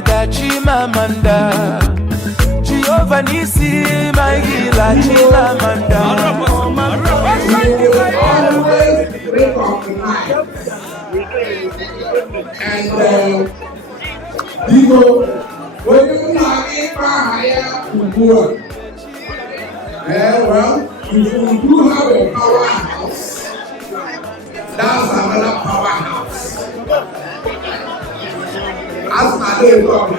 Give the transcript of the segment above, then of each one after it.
provider, Chimamanda. Jehovah Nisi, my healer, Chimamanda. Always recognize. And people, when you not in higher well, if you do have a powerhouse, that's another powerhouse. As I talk,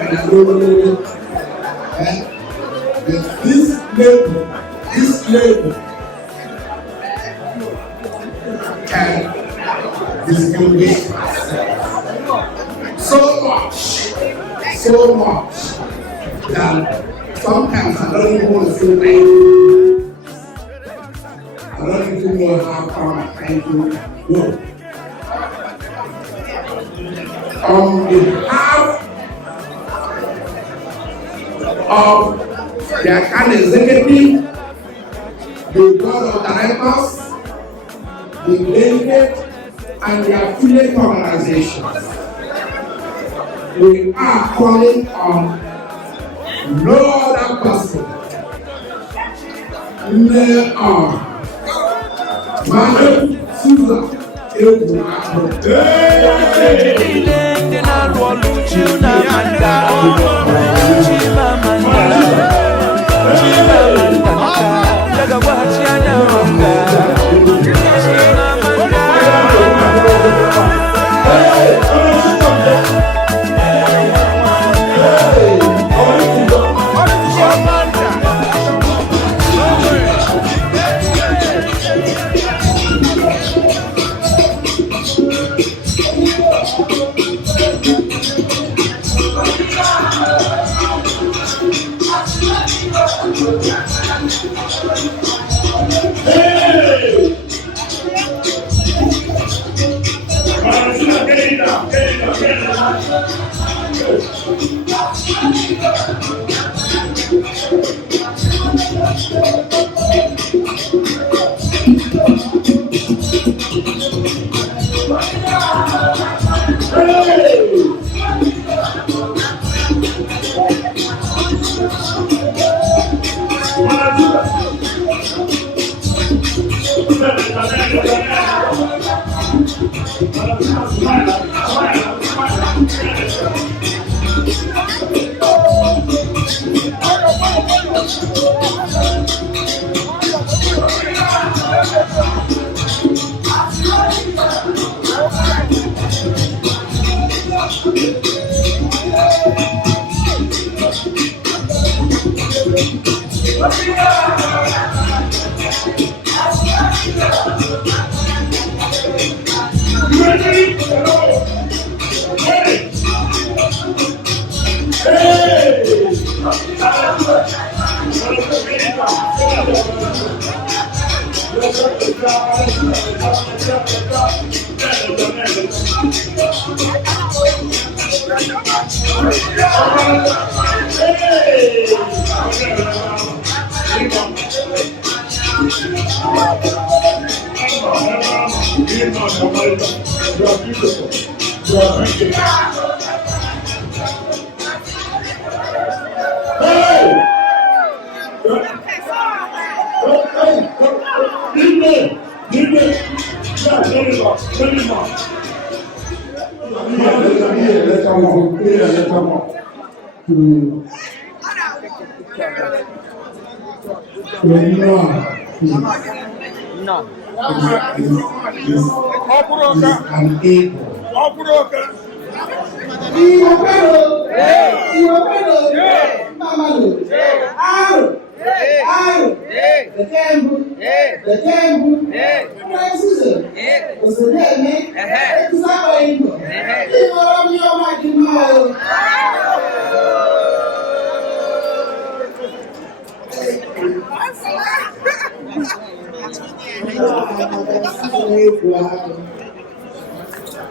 this label can distinguish so much that sometimes I don't even want to say thank you. I don't even know how far my thank you go. On behalf of the account executive, the board of directors, the delegate, and the affiliate organizations, we are calling on no other person Madam Susan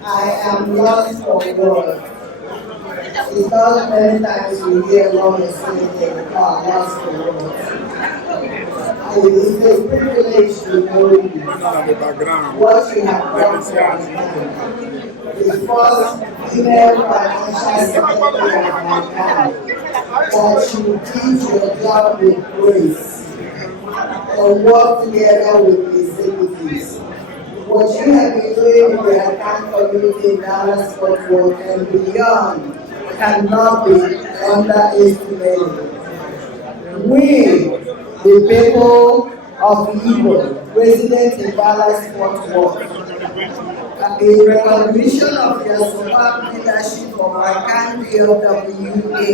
I am lost for words. Because many times we hear Lord say they are lost for words. I it is a privilege to know you. What you have done for us. The first female financial secretary of my family, that you did your job with grace and work together with executives. What you have been doing in the Akan community in Dallas Fort Worth and beyond cannot be underestimated. We, the people of Igbo, residents in Dallas Fort Worth, in recognition of your superb leadership of Akan PLWA,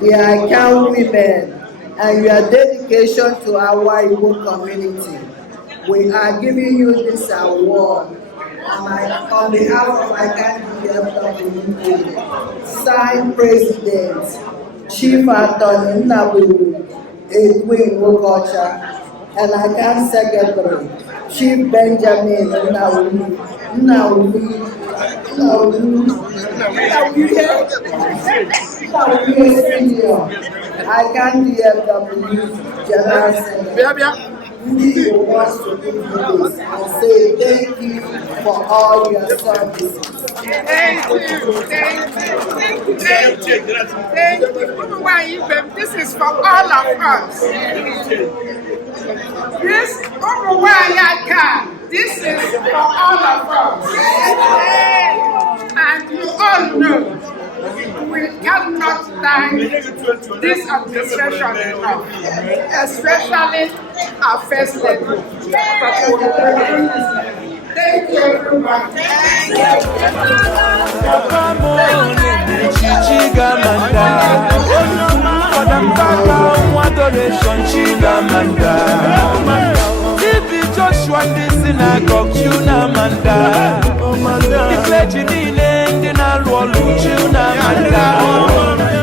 the Akan women, and your dedication to our Igbo community, we are giving you this award. On behalf of Akan PLWA, signed President, Chief Attorney Nnabuiwu Edwin Wokocha, and Akan Secretary, Chief Benjamin Nnawume Senior, Akan DFW General Secretary. We want to give you this and say thank you for all your services. Thank you. This is for all of us. This is for all of us. And you all know we cannot thank this administration enough, especially our first lady. Thank you, everyone. Joshua, this synagogue, Chunamanda. The clergy, the Lord, Chunamanda.